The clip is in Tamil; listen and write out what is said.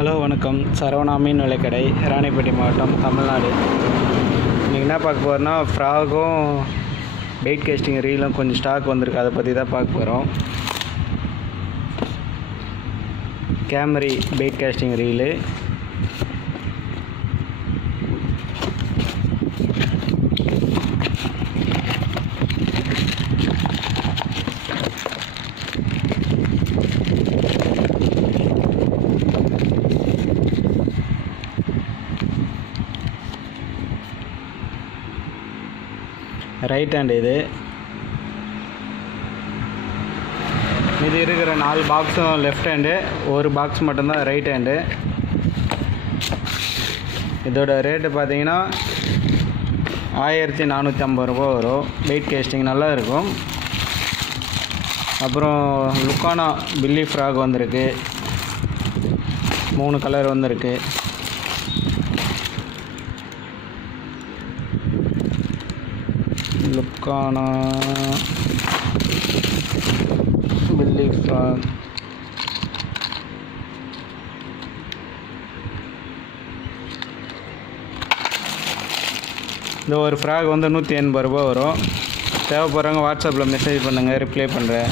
ஹலோ வணக்கம். சரவணா மீன் விலைக்கடை, ராணிப்பேட்டை மாவட்டம், தமிழ்நாடு. இன்றைக்கி என்ன பார்க்க போகிறோன்னா, ஃப்ராகும் பெயிட் கேஸ்டிங் ரீலும் கொஞ்சம் ஸ்டாக் வந்திருக்கு. அதை பற்றி தான் பார்க்க போகிறோம். கேமரி bait casting reel, right hand. இது இருக்கிற 4 பாக்ஸும் லெஃப்ட் ஹேண்டு, ஒரு பாக்ஸ் மட்டும்தான் ரைட் ஹேண்டு. இதோட ரேட்டு பார்த்தீங்கன்னா 1450 ரூபா வரும். வெயிட் கேஸ்டிங் நல்லா இருக்கும். அப்புறம் லுக்கானா பில்லி ஃப்ராக் வந்திருக்கு, 3 கலர் வந்திருக்கு. லுக்கானா பில்லி ஃப்ராக் இந்த ஒரு ஃப்ராக் வந்து 180 ரூபா வரும். தேவைப்படுறவங்க வாட்ஸ்அப்பில் மெசேஜ் பண்ணுங்கள், ரிப்ளை பண்ணுறேன்.